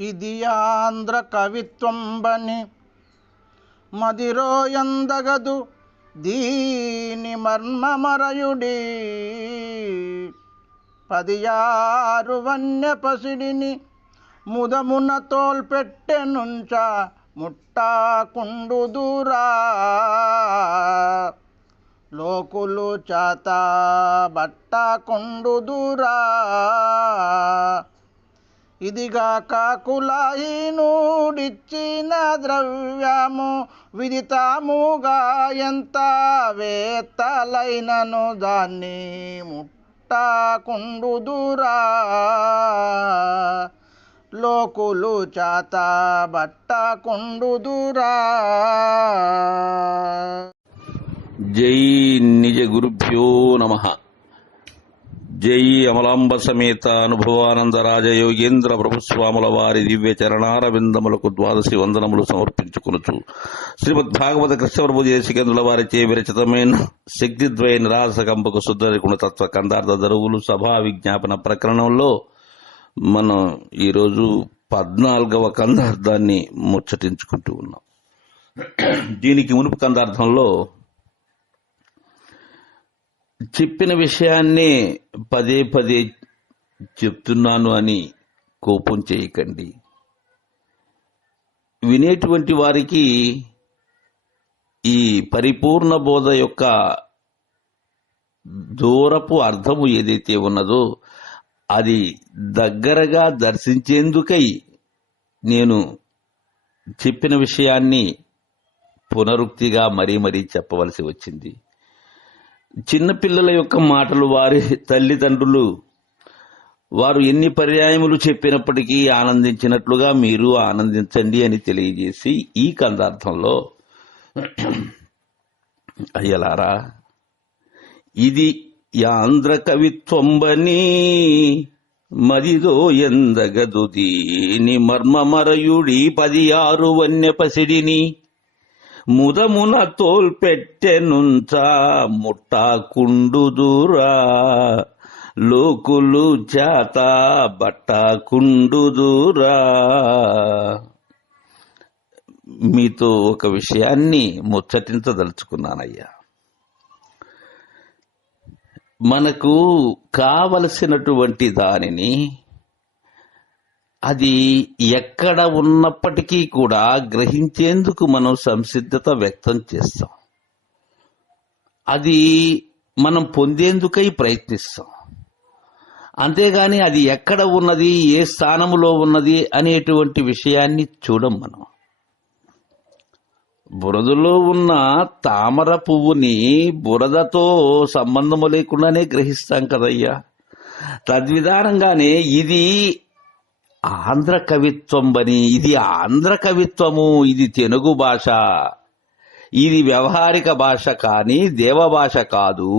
ఇది ఆంధ్ర కవిత్వంబని మదిరో ఎందగదు దీని మర్మమరయుడి. పదియారు వన్యపసిడిని ముదమున తోల్పెట్టెనుంచ ముట్టాకుండు దూరా. లోకులు చాత బట్ట దూరా. ఇదిగా కాకులాయినూడిచ్చిన ద్రవ్యము విదితాముగా ఎంత వేత్తలైనను దాన్ని ముట్టకుండుదురా లోకులు చాత బట్ట జై నిజ గురుభ్యో నమ. జై అమలాంబ సమేత అనుభవానంద రాజయోగేంద్ర ప్రభుస్వాముల వారి దివ్య చరణారవిందములకు ద్వాదశి వందనములు సమర్పించుకునుచు. శ్రీమద్ భాగవత కృష్ణప్రభు దేశికేంద్రుల వారిచే విరచితమైన శక్తిద్వయ నిరాసకంపకు శుద్ధరికుణ తత్వ కందార్థ దరువులు సభా విజ్ఞాపన ప్రకరణంలో మనం ఈరోజు పద్నాలుగవ కందార్థాన్ని ముచ్చటించుకుంటూ ఉన్నాం. దీనికి మునుపు కందార్థంలో చెప్పిన విషయాన్నే పదే పదే చెప్తున్నాను అని కోపం చేయకండి. వినేటువంటి వారికి ఈ పరిపూర్ణ బోధ యొక్క దూరపు అర్థము ఏదైతే ఉన్నదో అది దగ్గరగా దర్శించేందుకై నేను చెప్పిన విషయాన్ని పునరుక్తిగా మరీ మరీ చెప్పవలసి వచ్చింది. చిన్నపిల్లల యొక్క మాటలు వారి తల్లిదండ్రులు వారు ఎన్ని పర్యాయములు చెప్పినప్పటికీ ఆనందించినట్లుగా మీరు ఆనందించండి అని తెలియజేసి ఈ కందార్థంలో అయ్యలారా ఇది యాంధ్ర కవిత్వంబని మదిదో ఎందగదు దీని మర్మమరయుడి పది ఆరు వన్య పసిడిని ముదమున తోల్పెట్టెనుంచ ముట్టాకుండుదురా లోకులు చేత బట్టాకుండుదురా మీతో ఒక విషయాన్ని ముచ్చటించదలుచుకున్నానయ్యా. మనకు కావలసినటువంటి దానిని అది ఎక్కడ ఉన్నప్పటికీ కూడా గ్రహించేందుకు మనం సంసిద్ధత వ్యక్తం చేస్తాం. అది మనం పొందేందుకై ప్రయత్నిస్తాం. అంతేగాని అది ఎక్కడ ఉన్నది ఏ స్థానములో ఉన్నది అనేటువంటి విషయాన్ని చూడం మనం. బురదలో ఉన్న తామర పువ్వుని బురదతో సంబంధము లేకుండానే గ్రహిస్తాం కదయ్యా. తద్విధానంగానే ఇది ఆంధ్ర కవిత్వం బని ఇది ఆంధ్ర కవిత్వము ఇది తెలుగు భాష. ఇది వ్యవహారిక భాష కానీ దేవ భాష కాదు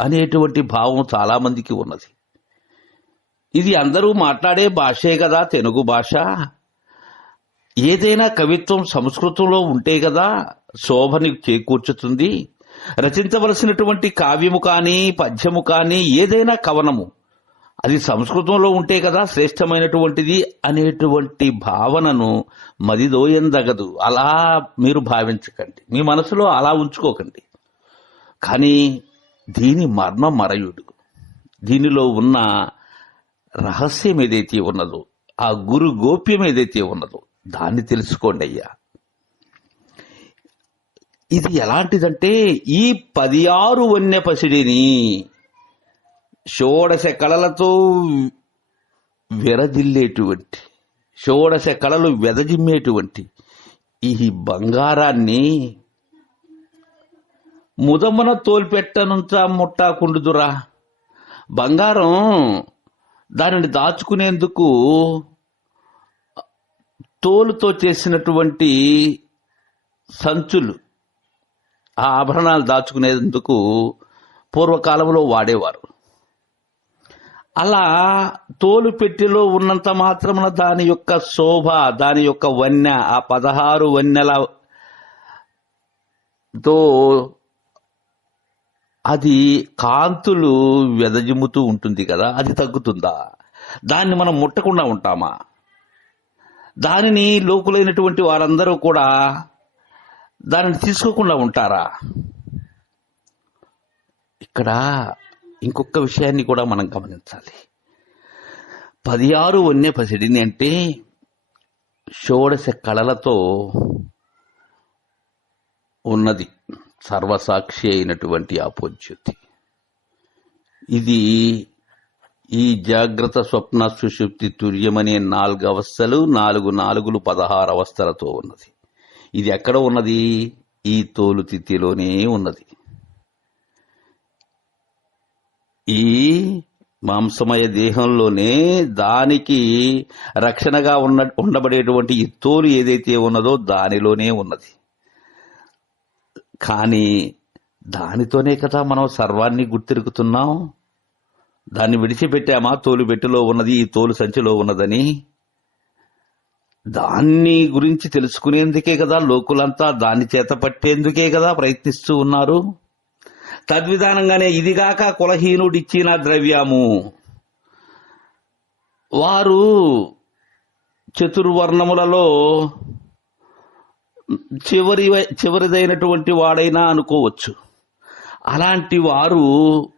అనేటువంటి భావం చాలా మందికి ఉన్నది. ఇది అందరూ మాట్లాడే భాషే కదా తెలుగు భాష. ఏదైనా కవిత్వం సంస్కృతంలో ఉంటే కదా శోభని చేకూర్చుతుంది. రచించవలసినటువంటి కావ్యము కానీ పద్యము కానీ ఏదైనా కవనము అది సంస్కృతంలో ఉంటే కదా శ్రేష్టమైనటువంటిది అనేటువంటి భావనను మదిదోయందగదు. అలా మీరు భావించకండి. మీ మనసులో అలా ఉంచుకోకండి. కానీ దీని మర్మ మరయుడు. దీనిలో ఉన్న రహస్యం ఏదైతే ఉన్నదో ఆ గురు గోప్యం ఏదైతే ఉన్నదో దాన్ని తెలుసుకోండి అయ్యా. ఇది ఎలాంటిదంటే ఈ పది ఆరు వన్య పసిడిని షోడశ కళలతో విరజిల్లేటువంటి షోడశ కళలు వెదజిమ్మేటువంటి ఈ బంగారాన్ని ముదమున తోల్పెట్టనుంచా ముట్టాకుండుదురా. బంగారం దానిని దాచుకునేందుకు తోలుతో చేసినటువంటి సంచులు ఆ ఆభరణాలు దాచుకునేందుకు పూర్వకాలంలో వాడేవారు. అలా తోలు పెట్టెలో ఉన్నంత మాత్రమున దాని యొక్క శోభ దాని యొక్క వన్య ఆ పదహారు వన్యల తో అది కాంతులు వెదజిమ్ముతూ ఉంటుంది కదా అది తగ్గుతుందా? దాన్ని మనం ముట్టకుండా ఉంటామా? దానిని లోకులైనటువంటి వారందరూ కూడా దానిని తీసుకోకుండా ఉంటారా? ఇక్కడ ఇంకొక విషయాన్ని కూడా మనం గమనించాలి. పదిహారు వన్య పసిడిని అంటే షోడశ కళలతో ఉన్నది. సర్వసాక్షి అయినటువంటి ఆపోజ్యోతి ఇది ఈ జాగ్రత్త స్వప్న సుషుప్తి తుర్యమనే నాలుగు అవస్థలు నాలుగు నాలుగులు పదహారు అవస్థలతో ఉన్నది. ఇది ఎక్కడ ఉన్నది? ఈ తోలు తిథిలోనే ఉన్నది. ఈ మాంసమయ దేహంలోనే దానికి రక్షణగా ఉన్న ఉండబడేటువంటి ఈ తోలు ఏదైతే ఉన్నదో దానిలోనే ఉన్నది. కానీ దానితోనే కదా మనం సర్వాన్ని గుర్తిరుగుతున్నాం దాన్ని విడిచిపెట్టామా? తోలు పెట్టెలో ఉన్నది ఈ తోలు సంచిలో ఉన్నదని. దాన్ని గురించి తెలుసుకునేందుకే కదా లోకులంతా దాన్ని చేత పట్టేందుకే కదా ప్రయత్నిస్తూ ఉన్నారు. తద్విధానంగానే ఇదిగాక కులహీనుడిచ్చిన ద్రవ్యము. వారు చతుర్వర్ణములలో చివరి చివరిదైనటువంటి వాడైనా అనుకోవచ్చు. అలాంటి వారు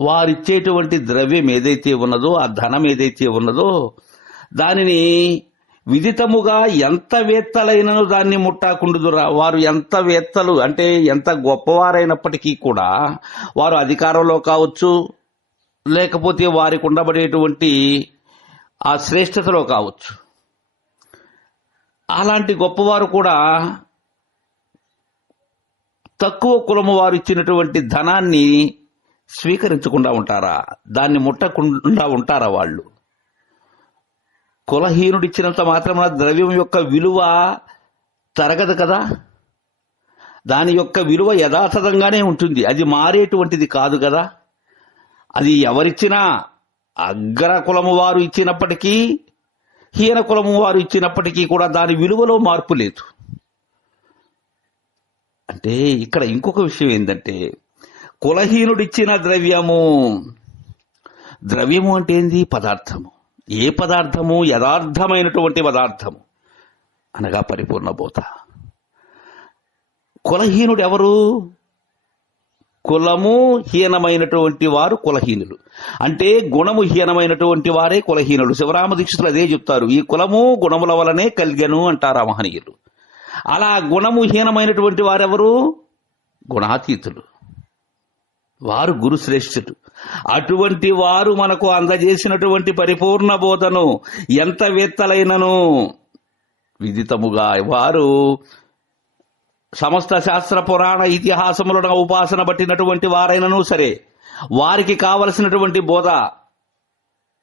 వారిచ్చేటువంటి ద్రవ్యం ఏదైతే ఉన్నదో ఆ ధనం ఏదైతే ఉన్నదో దానిని విదితముగా ఎంత వేత్తలైనను దాన్ని ముట్టాకుండుదురా వారు ఎంత వేత్తలు అంటే ఎంత గొప్పవారైనప్పటికీ కూడా వారు అధికారంలో కావచ్చు లేకపోతే వారికి ఉండబడేటువంటి ఆ శ్రేష్టతలో కావచ్చు. అలాంటి గొప్పవారు కూడా తక్కువ కులము వారు ఇచ్చినటువంటి ధనాన్ని స్వీకరించకుండా ఉంటారా? దాన్ని ముట్టకుండా ఉంటారా వాళ్ళు? కులహీనుడిచ్చినంత మాత్రమున ద్రవ్యం యొక్క విలువ తరగదు కదా? దాని యొక్క విలువ యథాతథంగానే ఉంటుంది. అది మారేటువంటిది కాదు కదా? అది ఎవరిచ్చినా అగ్ర కులము వారు ఇచ్చినప్పటికీ హీన కులము వారు ఇచ్చినప్పటికీ కూడా దాని విలువలో మార్పు లేదు. అంటే ఇక్కడ ఇంకొక విషయం ఏంటంటే కులహీనుడిచ్చిన ద్రవ్యము ద్రవ్యము అంటే ఏంది? పదార్థము. ఏ పదార్థము యథార్థమైనటువంటి పదార్థము? అనగా పరిపూర్ణ బోధ. కులహీనుడు ఎవరు? కులము హీనమైనటువంటి వారు కులహీనులు. అంటే గుణము హీనమైనటువంటి వారే కులహీనులు. శివరామ దీక్షితులు అదే చెప్తారు. ఈ కులము గుణముల వలనే కలిగను అంటారు ఆ మహనీయులు. అలా గుణము హీనమైనటువంటి వారెవరు? గుణాతీతులు. వారు గురుశ్రేష్ఠుడు అటువంటి వారు మనకు అందజేసినటువంటి పరిపూర్ణ బోధను ఎంత వేత్తలైనను? విదితముగా వారు సమస్త శాస్త్ర పురాణ ఇతిహాసములను ఉపాసన పట్టినటువంటి వారైనను సరే వారికి కావలసినటువంటి బోధ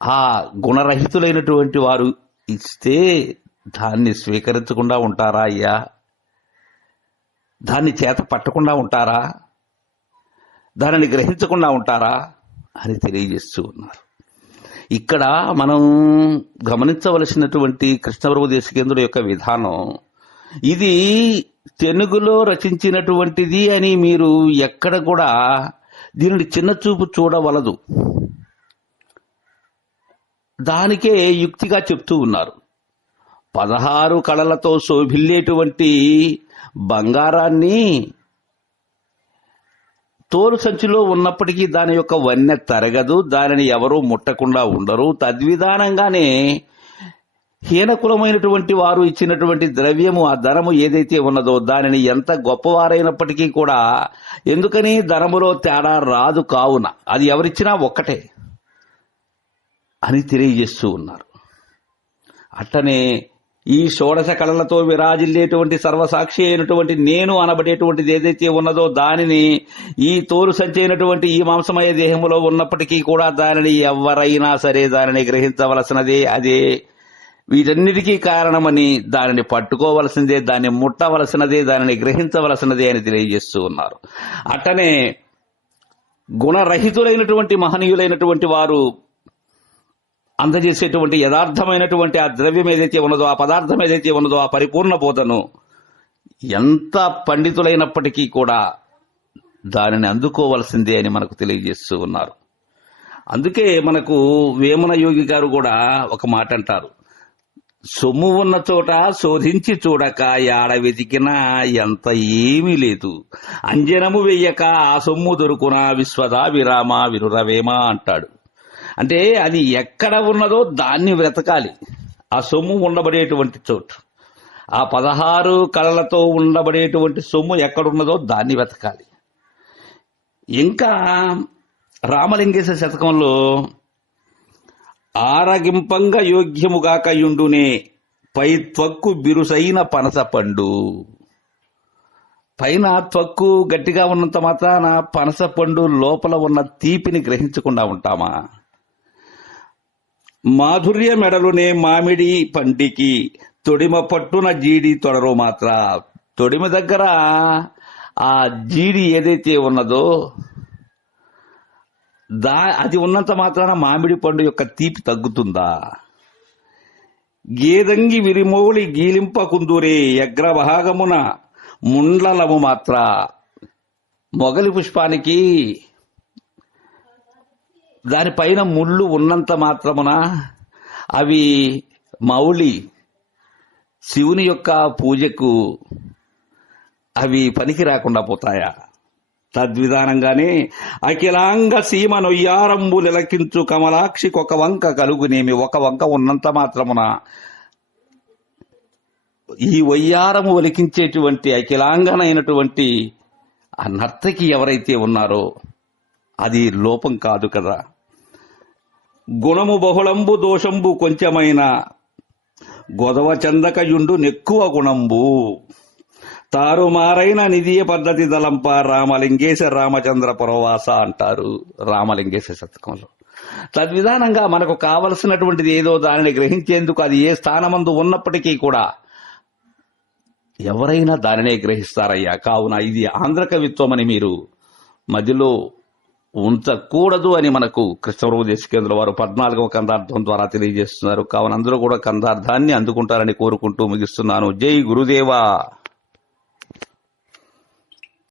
ఆ గుణరహితులైనటువంటి వారు ఇస్తే దాన్ని స్వీకరించకుండా ఉంటారా అయ్యా? దాన్ని చేత పట్టకుండా ఉంటారా? దానిని గ్రహించకుండా ఉంటారా అని తెలియజేస్తూ ఉన్నారు. ఇక్కడ మనం గమనించవలసినటువంటి కృష్ణప్రభు దేశకేంద్రుడు యొక్క విధానం ఇది తెలుగులో రచించినటువంటిది అని మీరు ఎక్కడ కూడా దీనిని చిన్న చూపు చూడవలదు. దానికే యుక్తిగా చెప్తూ ఉన్నారు. పదహారు కళలతో శోభిల్లేటువంటి బంగారాన్ని తోలు సంచిలో ఉన్నప్పటికీ దాని యొక్క వన్నె తరగదు దానిని ఎవరూ ముట్టకుండా ఉండరు. తద్విధానంగానే హీనకులమైనటువంటి వారు ఇచ్చినటువంటి ద్రవ్యము ఆ ధనము ఏదైతే ఉన్నదో దానిని ఎంత గొప్పవారైనప్పటికీ కూడా ఎందుకని ధనములో తేడా రాదు కావున. అది ఎవరిచ్చినా ఒక్కటే అని తెలియజేస్తూ ఉన్నారు. అట్టనే ఈ షోడశ కళలతో విరాజిల్లేటువంటి సర్వసాక్షి అయినటువంటి నేను అనబడేటువంటిది ఏదైతే ఉన్నదో దానిని ఈ తోలు సంచైనటువంటి అయినటువంటి ఈ మాంసమయ దేహములో ఉన్నప్పటికీ కూడా దానిని ఎవరైనా సరే దానిని గ్రహించవలసినదే అదే. వీటన్నిటికీ కారణమని దానిని పట్టుకోవలసిందే దాన్ని ముట్టవలసినదే దానిని గ్రహించవలసినదే అని తెలియజేస్తూ ఉన్నారు. అట్టనే గుణరహితులైనటువంటి మహనీయులైనటువంటి వారు అందజేసేటువంటి యథార్థమైనటువంటి ఆ ద్రవ్యం ఏదైతే ఉన్నదో ఆ పదార్థం ఏదైతే ఉన్నదో ఆ పరిపూర్ణ బోధను ఎంత పండితులైనప్పటికీ కూడా దానిని అందుకోవలసిందే అని మనకు తెలియజేస్తూ ఉన్నారు. అందుకే మనకు వేమన యోగి గారు కూడా ఒక మాట అంటారు. సొమ్ము ఉన్న చోట శోధించి చూడక యాడ వెతికినా ఎంత ఏమీ లేదు. అంజనము వెయ్యక ఆ సొమ్ము దొరుకునా విశ్వదా విరామ వినురవేమ అంటాడు. అంటే అది ఎక్కడ ఉన్నదో దాన్ని వెతకాలి. ఆ సొమ్ము ఉండబడేటువంటి చోటు. ఆ పదహారు కళలతో ఉండబడేటువంటి సొమ్ము ఎక్కడున్నదో దాన్ని వెతకాలి. ఇంకా రామలింగేశ్వర శతకంలో ఆరగింపంగా యోగ్యముగాక యుండునే పై త్వక్కు బిరుసైన పనస పండు. పైన త్వక్కు గట్టిగా ఉన్నంత మాత్రాన పనస పండు లోపల ఉన్న తీపిని గ్రహించకుండా ఉంటామా? మాధుర్య మెడలునే మామిడి పంటికి తొడిమ పట్టున జీడి తొడరు మాత్ర. తొడిమ దగ్గర ఆ జీడి ఏదైతే ఉన్నదో దా అది ఉన్నంత మాత్రాన మామిడి పండు యొక్క తీపి తగ్గుతుందా? గేదంగి విరిమౌళి గీలింపకుందురే యగ్రభాగమున ముండ్లలము మాత్ర. మొగలి పుష్పానికి దానిపైన ముళ్ళు ఉన్నంత మాత్రమున అవి మౌళి శివుని యొక్క పూజకు అవి పనికి రాకుండా పోతాయా? తద్విధానంగానే అఖిలాంగ సీమ నొయ్యారంబు నిలకించు కమలాక్షికి ఒక వంక కలుగునేమి ఒక వంక ఉన్నంత మాత్రమున. ఈ వయ్యారము ఒలికించేటువంటి అఖిలాంగనైనటువంటి ఆ నర్తకి ఎవరైతే ఉన్నారో అది లోపం కాదు కదా. గుణము బహుళంబు దోషంబు కొంచెమైన. గొదవ చందకయుండు నెక్కువ గుణంబు. తారుమారైన నిధియ పద్ధతి దలంప రామలింగేశ రామచంద్ర పురవాస అంటారు. రామలింగేశ శతకంలో. తద్విధానంగా మనకు కావలసినటువంటిది ఏదో దానిని గ్రహించేందుకు అది ఏ స్థానమందు ఉన్నప్పటికీ కూడా ఎవరైనా దానినే గ్రహిస్తారయ్యా. కావున ఇది ఆంధ్ర కవిత్వం అని మీరు మధ్యలో ఉంచకూడదు అని మనకు కృష్ణప్రభు దేశకేంద్ర వారు పద్నాలుగవ కందార్థం ద్వారా తెలియజేస్తున్నారు. కావున అందరూ కూడా కందార్థాన్ని అందుకుంటారని కోరుకుంటూ ముగిస్తున్నాను. జై గురుదేవా!